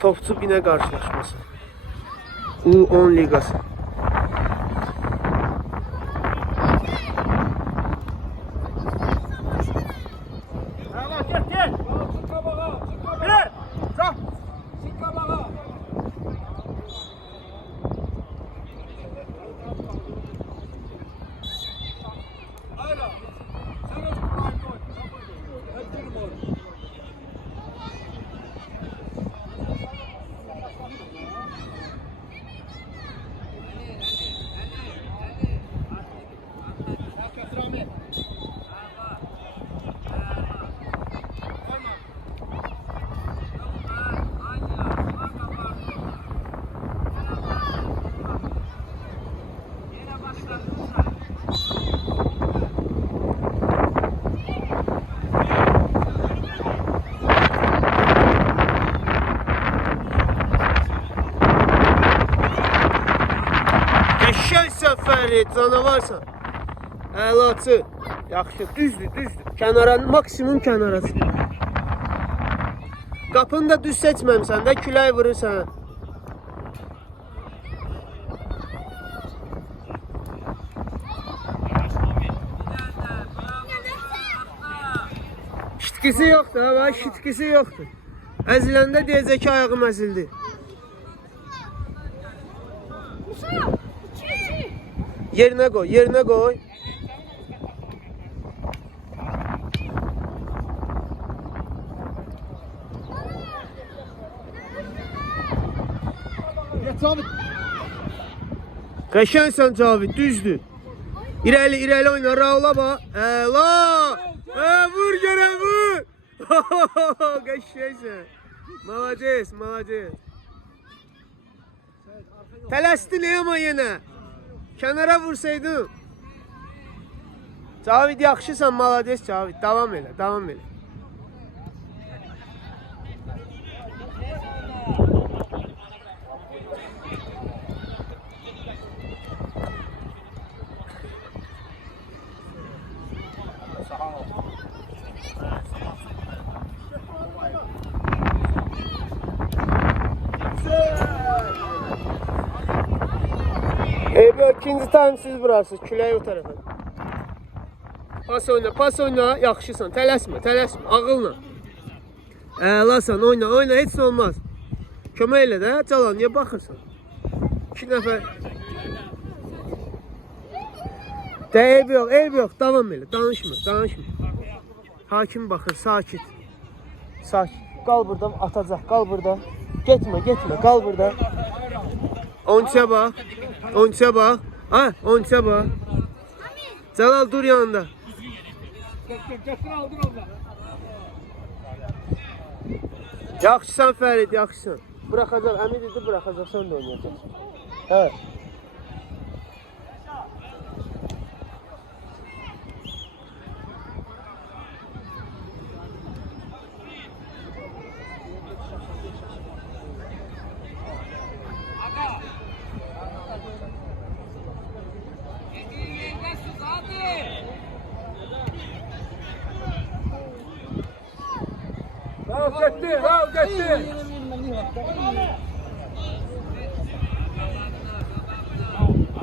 Topçu Bine karşılaşması. U10 Ligası. Fərid, canavarsan. Əlaçı. Yaxşı, düzdür. Kənara, maksimum kənarası. Qapını da düz seçməmsən də, külək vurursan. Şitkisi yoxdur, ha, şitkisi yoxdur. Əziləndə deyəcək ki, ayağım əzildi. Yerine koy, yerine koy. Qəşəngsən Cavid, düzdür. İrəli oyna, Raula bax. Əla! Vur gərə, vur! Qəşəngsən. Malades. Tələsdin ama yenə. Kənara vursaydın. Cavid yaxşısan, malades Cavid. Davam elə. İkinci time siz vurarsınız, küləyi o tərəfə. Pas oyna, yaxşısan, tələsmə, ağılla. Əlasan, oyna, heç nə olmaz. Kömək elə də, Calan, niyə baxırsan? 2 nəfər. Eyb yox, davam elə, danışma. Hakim baxır, sakit. Qal burada, atacaq, qal burada. Getmə, qal burada. Onçaya bax. Ha, onçaya bax. Celal dur yanında. Yaxşısan Fərid, yaxşısan. Bıraxacaq, əmin dedi bıraxacaq, sən də oynayacaqsın. Hə. Getdi.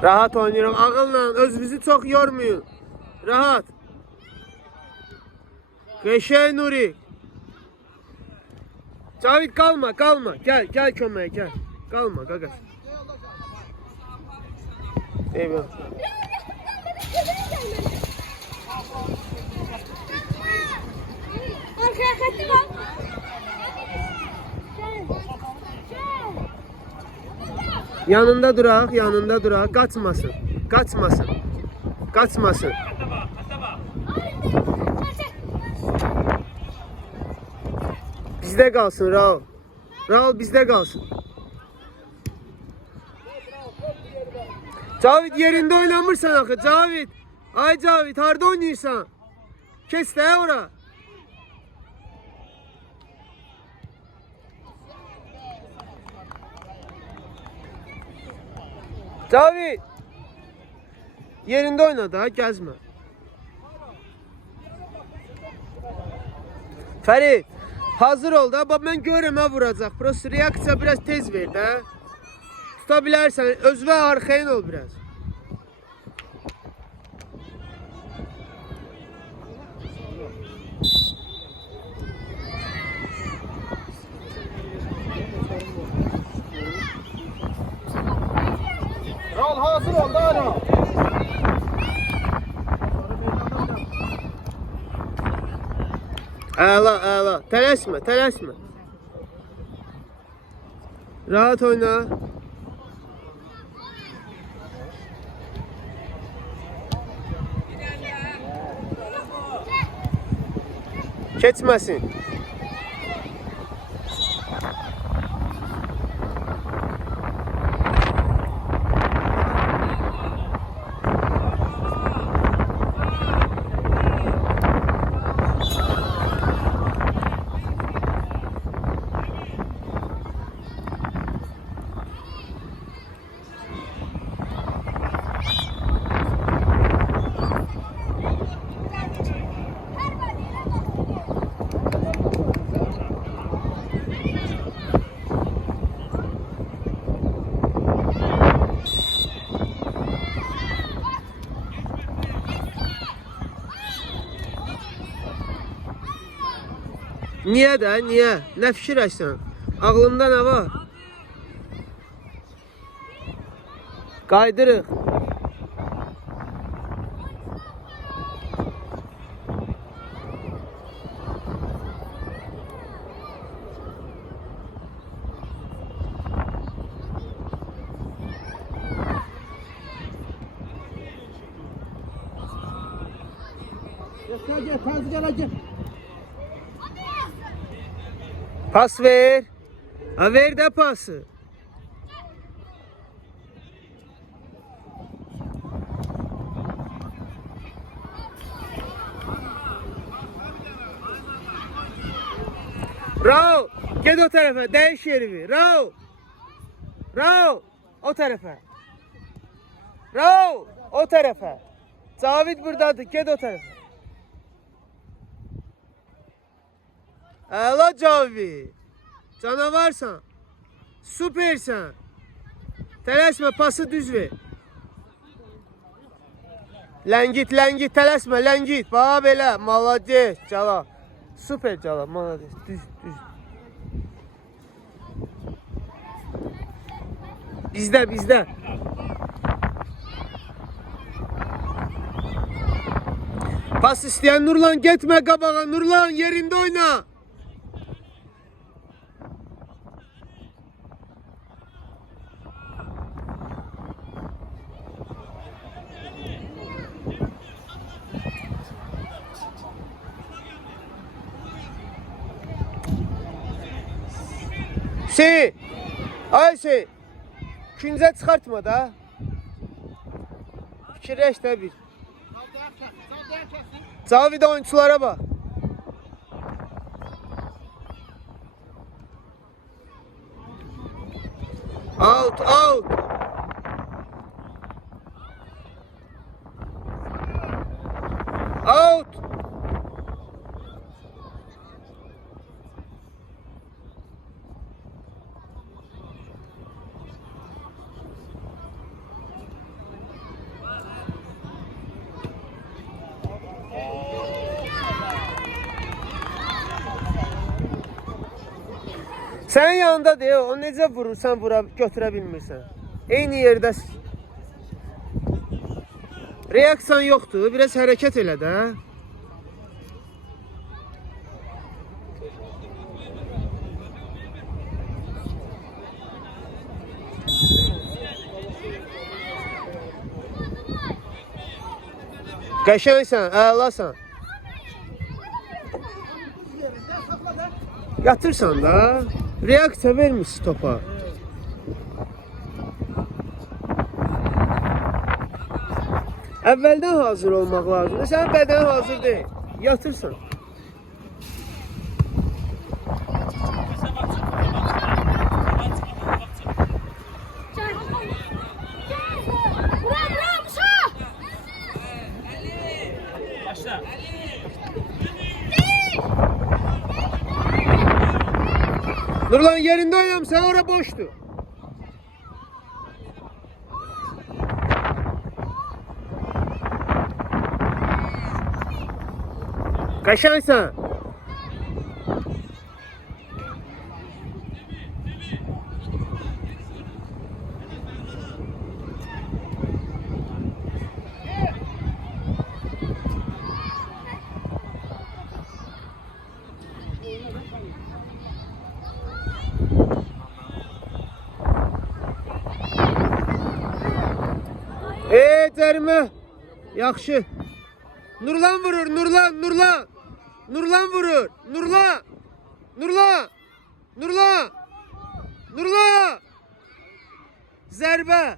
Rahat oynayıram, ağılla, özünüzü çok yormayın. Rahat. Qəşəng Nuri. Cavid kalma. Gel köməyə, gel. Kalma, qaqas. Eyvallah. Arkaya kaçtı bak. Yanında durak, kaçmasın. Bizde kalsın Raul. Bizde kalsın. Cavid yerinde oynamırsan axı, Cavid. Ay Cavid, harda oynayırsan? Kes de ora. Cavid. Yerinde oyna da, gezme. Ferit. Hazır ol da. Bak ben görürüm ha vuracaq. Prosto reaksiya biraz tez ver də. Tuta bilərsən. Özvə arxayın ol biraz. Ral hazır ol da Ral. Əla, əla. Tələsmə, tələsmə. Rahat oyna. Keçməsin. Niyə də, niyə? Nə fikirləşsən? Ağlında nə var? Qaydırıq. Gel, tazgara gel. Pas ver. Ha ver də pası. Rao, get o tarafa, değiş yeri. Rao. Rao, o tarafa. Rao, o tarafa. Cavid buradadır, get o tarafa. Əla Cavid. Canavarsan. Süpersən. Tələsmə, pası düz ver. Ləngit, ləngit, tələsmə, ləngit. Bax belə, malades, Cala. Süper Cala, malades, düz, düz. Bizdə, bizdə. Pas istəyən Nurlan, getmə qabağa. Nurlan, yerində oyna. Hüseyin, ay Hüseyin, küncə çıxartma da. Fikirləş də bir. Cavid oyunculara bak. Out, out. Out. Sənin yanında deyil, o necə vurursan vura, götürə bilmirsən. Eyni yerdəsin. Reaksiyan yoxdur, biraz hərəkət elə də. Qəşəngsən, əlasan. Yatırsan da. Reaksiya vermişsin topa. Əvvəldən hazır olmaq lazımdır. Sənin bədən hazır deyil. Yatırsan. Başla. Nurlan yerinde oynayalım, sen orada boştu. Kaşansan. Terimi. Yaxşı. Nurlan vurur, Nurlan, Nurlan. Nurlan vurur, Nurlan. Nurlan. Nurlan. Nurlan. Zərbə.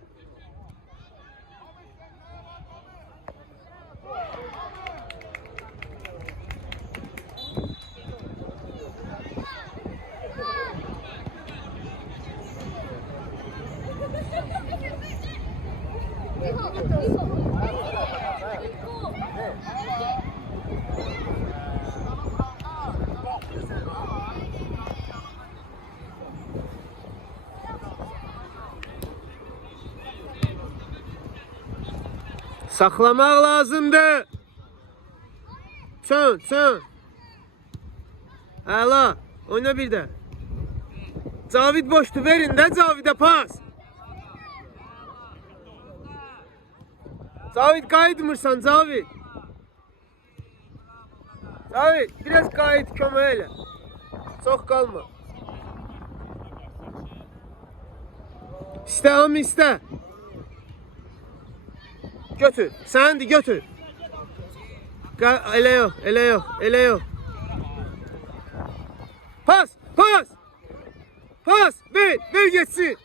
Saklamak lazımdı. Çön, çön. Hala, oyna bir de. Cavid boştu, verin de Cavid'e pas. Cavid kaydırmırsan Cavid. Cavid biraz kayıt kömeğiyle. Çok kalma. İste ama iste. Götür. Sen de götür. Ele yok, ele yok, ele yok. Pas, pas. Pas, ver geçsin.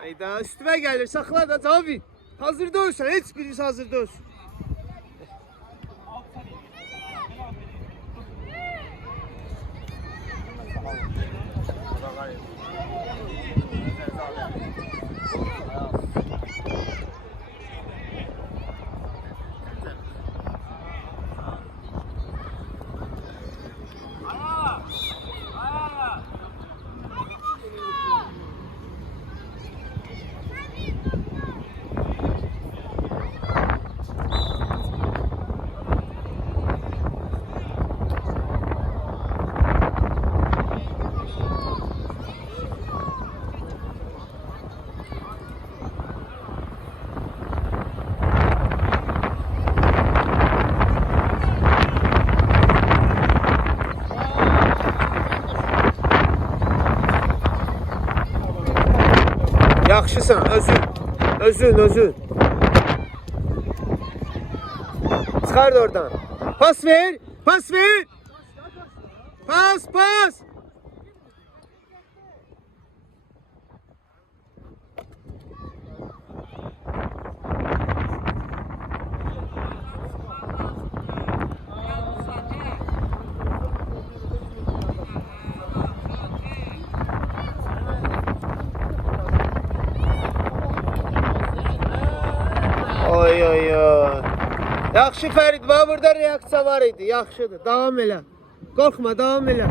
Hayda, üstüme gelir, sakla da Cavid. Hazırda olsun, hiçbirisi hazırda olsun. Yaxşısan, özün. Çıkar da oradan. Pas ver. Pas. Oy. Yaxşı Ferit, burada reaksiya var idi. Yaxşıdır. Davam elə. Qorxma, davam elə.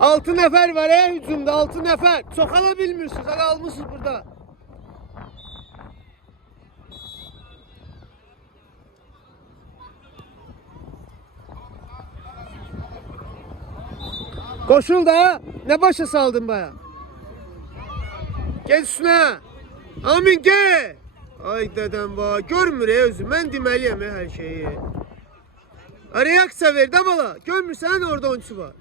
Altı nəfər var hücumda, 6 nəfər. Çoxala bilmirsiniz, qalmışsınız burada. Koşul da, ne başa saldın baya? Gel üstüne. Amin gel. Ay dedem bak, görmür özüm. Ben demeliyim her şeyi. Reaksiya ver de bala. Görmürsen orada oyuncusu var.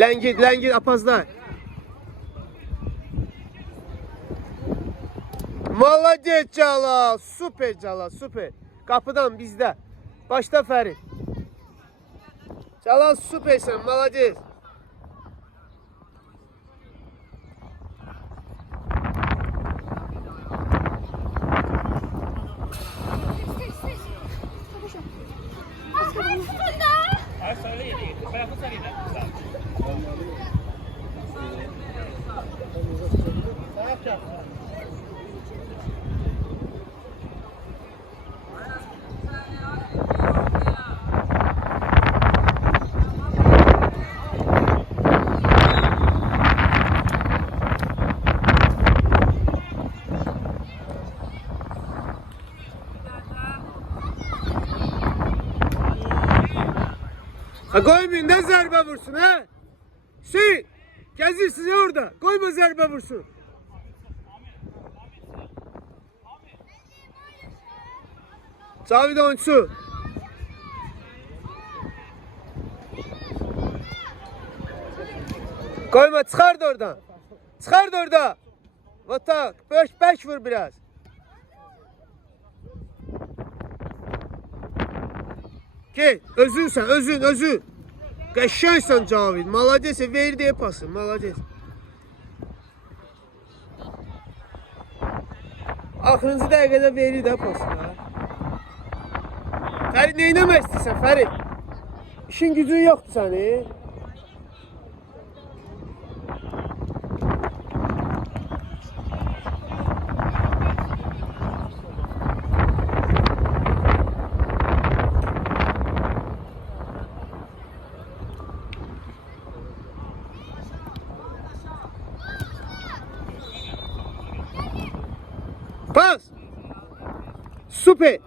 Lengit apazlar. Молодец Cala. Süper Cala, süper. Kapıdan bizde. Başta Ferit. Cala süpersin, молодец. Ha koymayın da zərbə vursun ha. Hüseyin, gəzirsiz ya orada. Koyma zərbə vursun. Cavid oyuncusu. Koyma, çıxar da oradan. Çıxar da orada. Vatak, bərk vur biraz. Gel, özünsən, özün. Qəşəngsən Cavid, malades, ver deyə pası, malades. Axırıncı dəqiqədə verir də pası. Fərid, neynəmək istəyirsən, Fərid? İşin gücün yoxdur sənin. Pas. Süper.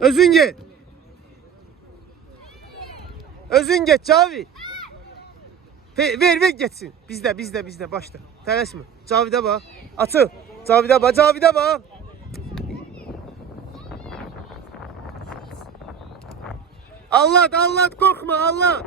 Özün get. Özün get Cavid. Ver geçsin. Bizdə başla. Tələsmə. Cavidə bax. Açıq. Cavidə bax. Allah, qorxma, Allah.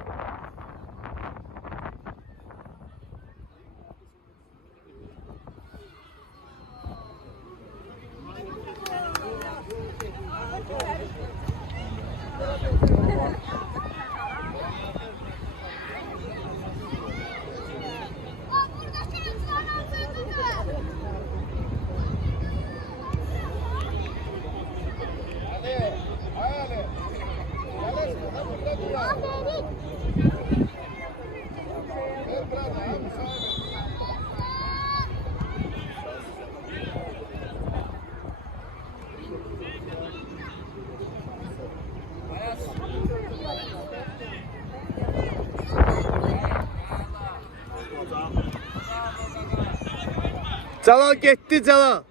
Celal getdi, Celal.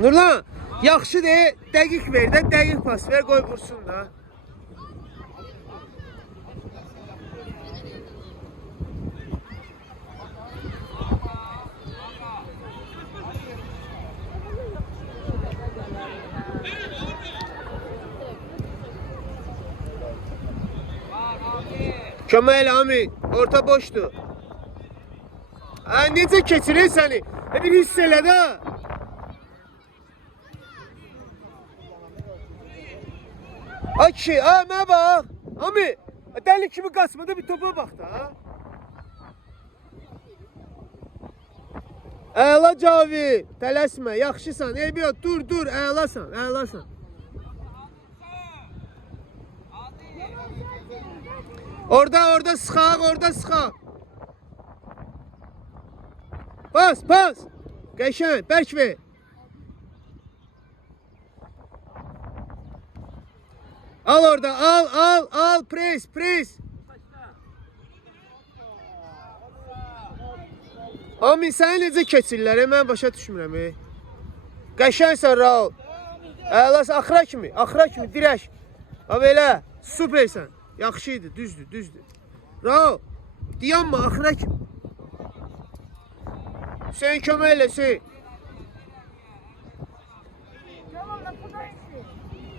Nurlan, yaxşı de, dəqiq ver də, dəqiq pas ver, qoy vursun da. Kömək elə Amin, orta boşdur. Necə keçirir səni? Bir hiss elə də. Ay kişi, mənə bax. Amin, dəli kimi qaçmada bir topa bax da. Əla Cavid, tələsmə, yaxşısan. Eybi yox, dur, əlasan. Orada sıxaq. Pas. Qəşəng, bərk ver. Al orada, al, pres. Amin, səni necə keçirlər, mən başa düşmürəm. Qəşəngsən, Raul. Əlas, axıra kimi, dirək. Belə, süpersən. Yaxşıydı, düzdür. Raul, dayanma, axıra kimi. Hüseyin kömək elə, Hüseyin.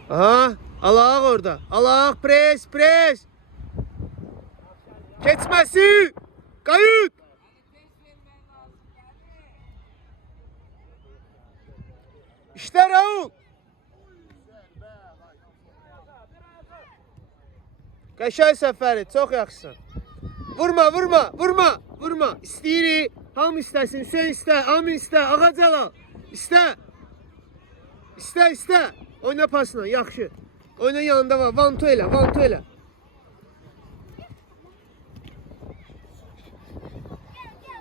Aha, alaq orada. Alaq, pres. Keçməsin. Qayıt. İşte Raul. Qəşəng səfəri, çox yaxşısan. Vurma. İstəyirik. Hamı istəsin, Hüseyin istə, Amin istə, Ağa Cəlal. İstə. Oyna pasla, yaxşı. Oyna yanında var, vanto elə.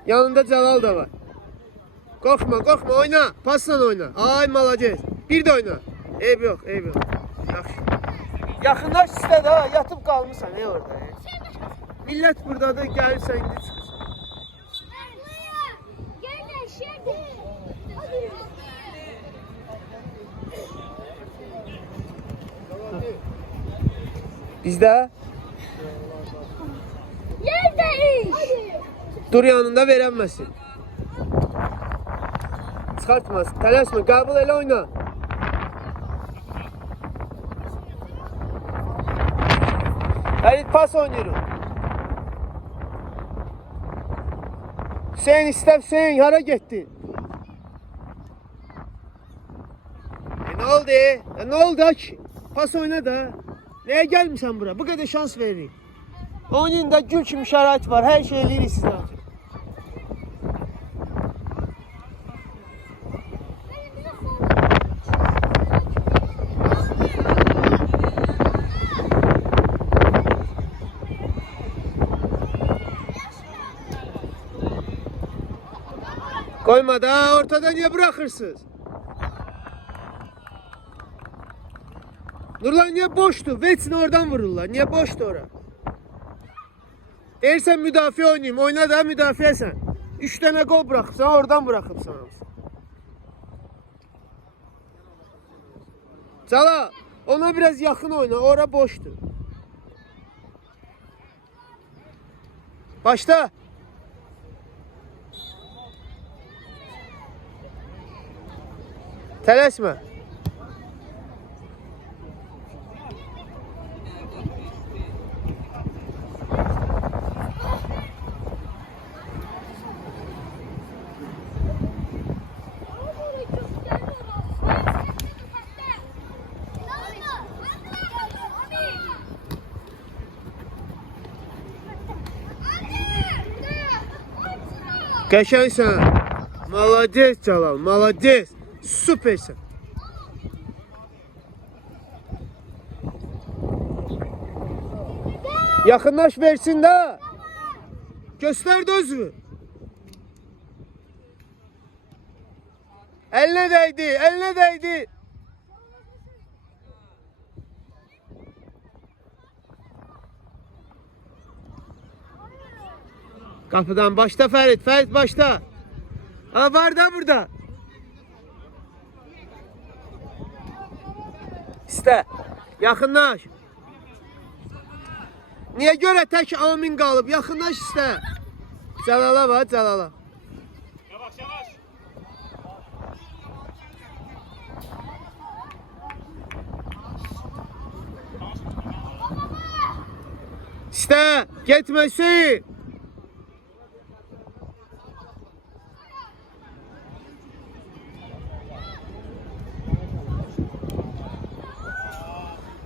Yanında Cəlal da var. Qorxma, oyna. Pasla oyna. Ay, malacez. Bir də oyna. Eyb yox. Yaxşı. Yaxınlaş istə də, yatıb qalmışsan orada. Millət buradadır, gəlirsən, indi çıxırsan. Bizdə Yerdeyiz. dur yanında verənməsin. Çıxartmasın. Tələsmə, qəbul elə oyna. Həlit pas oynayırıq. Hüseyin istə, Hüseyin hara getdin? Ne oldu? Ne oldu ki? Pas oyna da. Neye gelmişsən bura? Bu kadar şans veririk. Onun da gül kimi şərait var. Her şey eləyirik sizə. Koyma da ortada niye bırakırsınız? Nurlan niye boştu? Vetsini oradan vururlar. Niye boştu ora? Dersen müdafi oynayayım. Oyna da müdafiye sen. 3 tane gol bırakıp sana oradan bırakıp sana. Cala ona biraz yakın oyna. Ora boştu. Başla. Tələsmə. Qəşəngsən. Malades Cəlal, malades. Süpersən. Yaxınlaş versin də. Göstər də özünü. Eline değdi, eline değdi. Kapıdan başla Ferit, Ferit başla. Ha var da burada. İste, yaxınlaş. Niye göre tek amin qalıb? Yaxınlaş iste. Cəlala var, Cəlala. Yavaş yavaş. İste, getmə Hüseyin.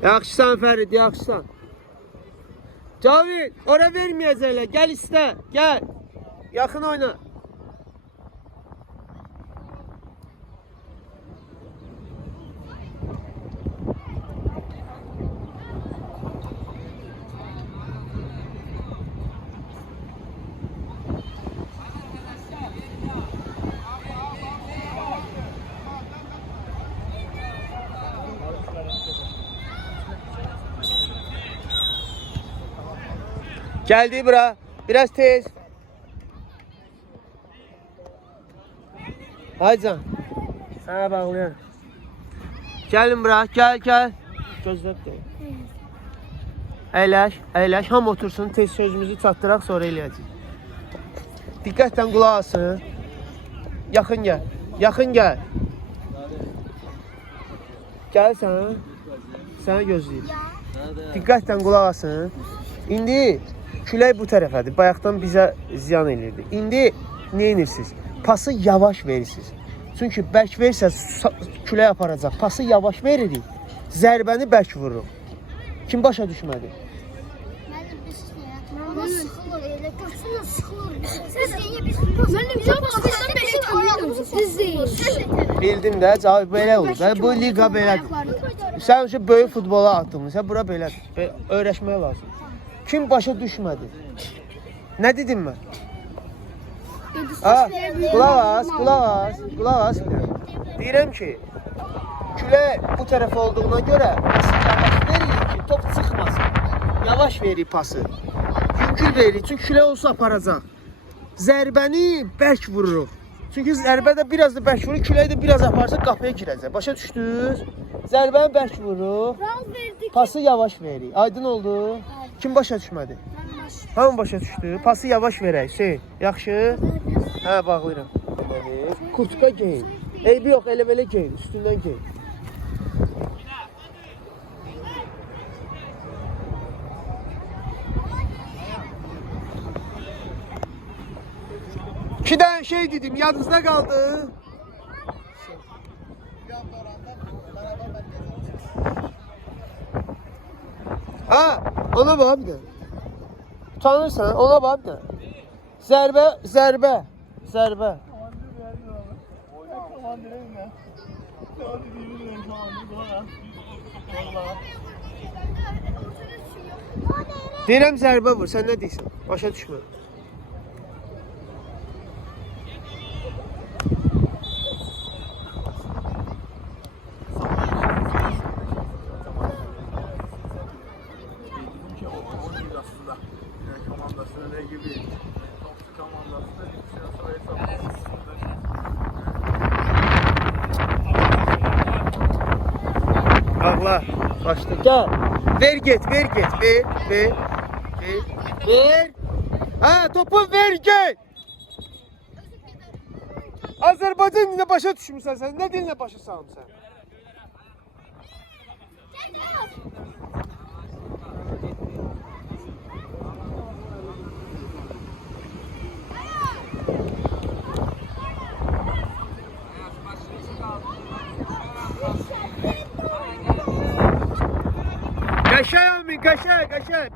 Yaxşısan Ferit, yaxşısan. Cavid, ora verməyəcəklər. Gəl istə, gəl. Yaxın oyna. Geldi bura. Biraz tez. Haydi can. Sana bağlayalım. Gelin bura. Gel gel. Gözlük de. Əyləş. Əyləş. Ham otursun. Tez sözümüzü çatdıraq sonra eləyəcək. Diqqətlə qulaq asın. Yaxın gəl. Yaxın gəl. Gəl sən. Səni gözləyir. Diqqətlə qulaq asın. İndi külək bu tərəfədir. Bayaqdan bizə ziyan elirdi. İndi nə edirsiniz? Pası yavaş verirsiniz. Çünki bərk versəz külək aparacaq. Pası yavaş veririk. Zərbəni bərk vururuq. Kim başa düşmədi? Bildim də, cavab belə olur. Bu liqa belədir. Sən üçün böyük futbola atdın. Bura belədir. Öyrəşmək lazım. Kim başa düşmədi? Nə dedim mən? Qulaq as. Deyirəm ki, külək bu tərəf olduğuna görə yavaş veririk ki, top çıxmasın. Yavaş veririk pası. Yüngül veririk, çünki külək olsa aparacaq. Zərbəni bərk vururuq. Çünki zərbə də biraz da bərk vurur, külək də biraz aparsa qapıya girəcək. Başa düşdünüz? Zərbəni bərk vururuq. Ral verdik. Pası yavaş veririk. Aydın oldu? Kim başa düşmədi? Hamı başa düşdü. Pası yavaş verək. Yaxşı? Hə, bağlayıram. Kurtka geyin. Eybi yox, elə belə geyin. Üstündən geyin. İki tane şey dedim, yadınızda kaldı. Ha, ona bak bir de. Utanırsan, ona bak bir de. Zərbə. Deyirəm zərbə vur, sən nə deyirsən? Başa düşmə. Ağla. Başla. Gel. Ver get. Ver. Ha, topu ver get. Azərbaycan dilinə başa düşmüsən sən. Nə dilinə başa salmısan? Qaşay Amin, qaşay.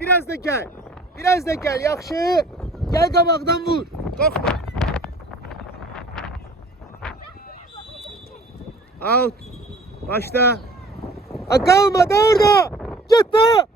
Biraz da gel, yaxşı. Gel qabaqdan vur. Qorxma. Out. Başla. Qalma da orada. Git de.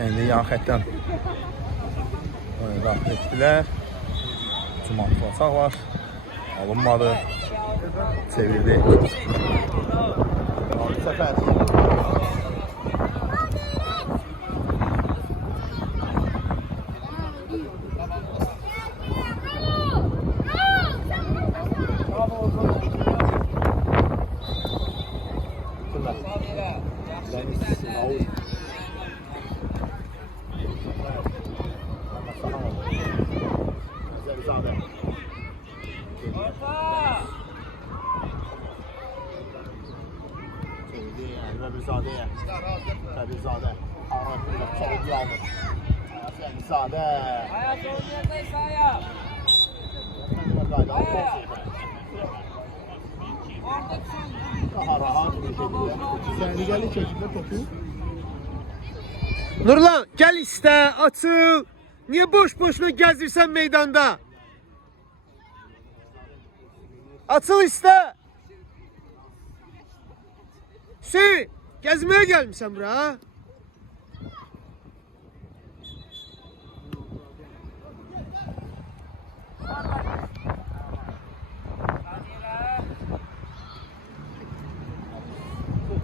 İndi yan xətdən daxil etdilər. Cuman tutacaq var. Alınmadı. Çevirdi. Səfər. Qəbirzadə. Arabir çox yanır. Qəbirzadə. Ayak oynayacaqsa ayak. Daha rahat bir şekilde. Səliqəli şəkildə topu. Nurlan, gel iste, açıl. Niye boşuna gezdirsen meydanda? Açıl iste. Hüseyin, gezmeye gelmişsin buraya ha?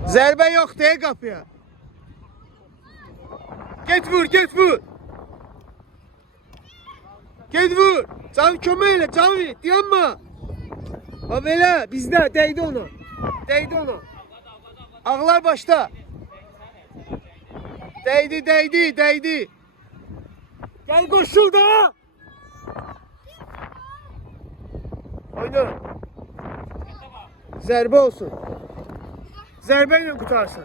Zərbə yox deyə qapıya. Get vur. Get vur. Can kömək elə, can ver, dayanma. Ha belə, bizdə, dəydi ona. Ağlar başda. Dəydi. Gel koşul da. Oyna. Zərbə olsun. Zərbə ilə qutarsın.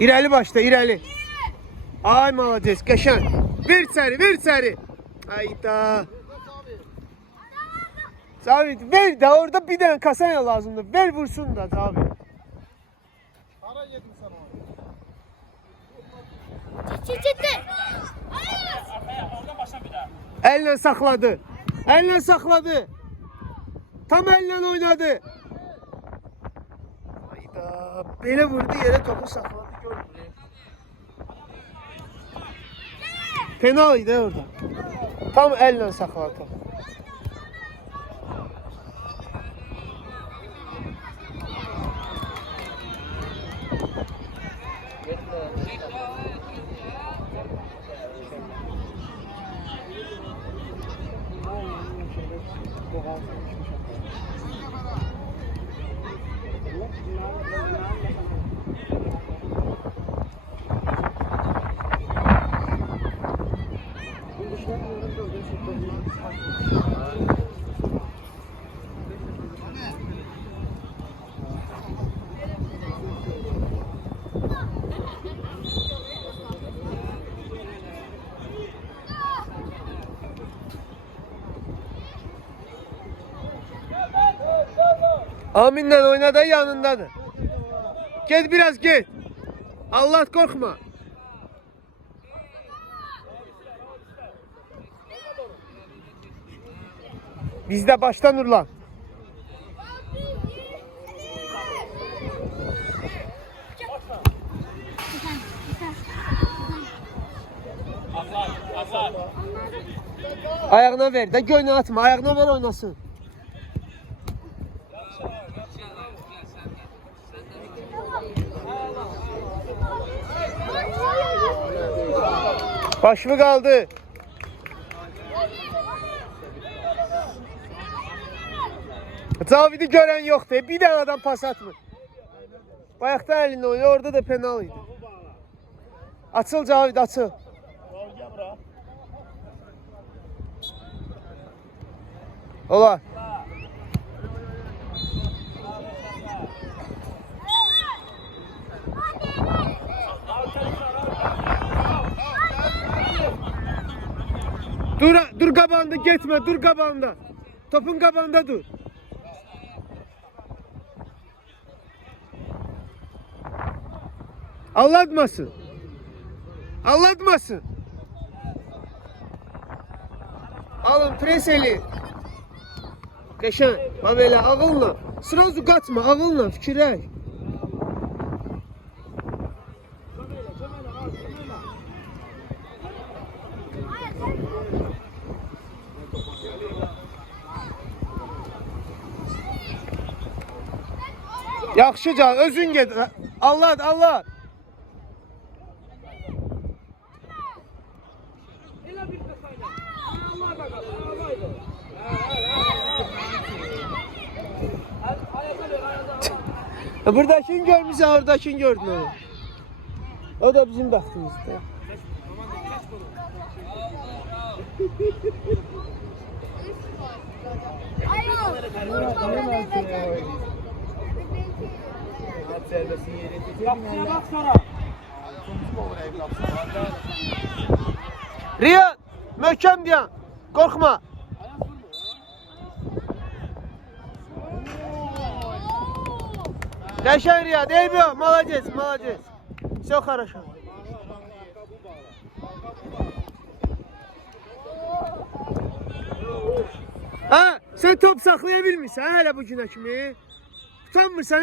İrəli başla, irəli. Ay malades, qəşəng. Ver içəri, ver içəri. Hayda. Sabit ver de orada bir tane kasaya lazımdır. Ver vursun da Sabit. Hara yedin sen onu? Çiçekte. Oradan başla bir daha. Elle sakladı. Elle sakladı. Tam elle oynadı. Hayda. Belə vurdu yere topu sakladı. Görmür. Penalıydı orada. Tam elle sakladı topu. Amin'le oyna da yanındadır. Git biraz git. Allah korkma. Bizde baştan Nurlan. Ayağına ver de gönlü atma. Ayağına ver oynasın. Başımı kaldı. Cavid'i gören yoktu. Bir tane adam pas atmır. Bayaqdan elinde oynuyor. Orada da penalıydı. Açıl Cavid, açıl. Ola. Dur qabağında getmə, dur qabağında. Topun qabağında dur. Allatmasın. Allatmasın. Alın pres eli. Qəşəng. Bax belə ağılla. Sırası qaçma, ağılla fikirləş. Yaxşıca özün get. Allah Allah. Buradakini görmüşsən, oradakini gördün onu. O da bizim bəxtimizdir. Bak sonra. Riyad, möhkəm dayan. Qorxma. Qəşəng Riyad, eybi yox, молодец, молодец. Все хорошо. Ha, sen top saxlaya bilmirsən hələ bu günə kimi. Utanmırsan.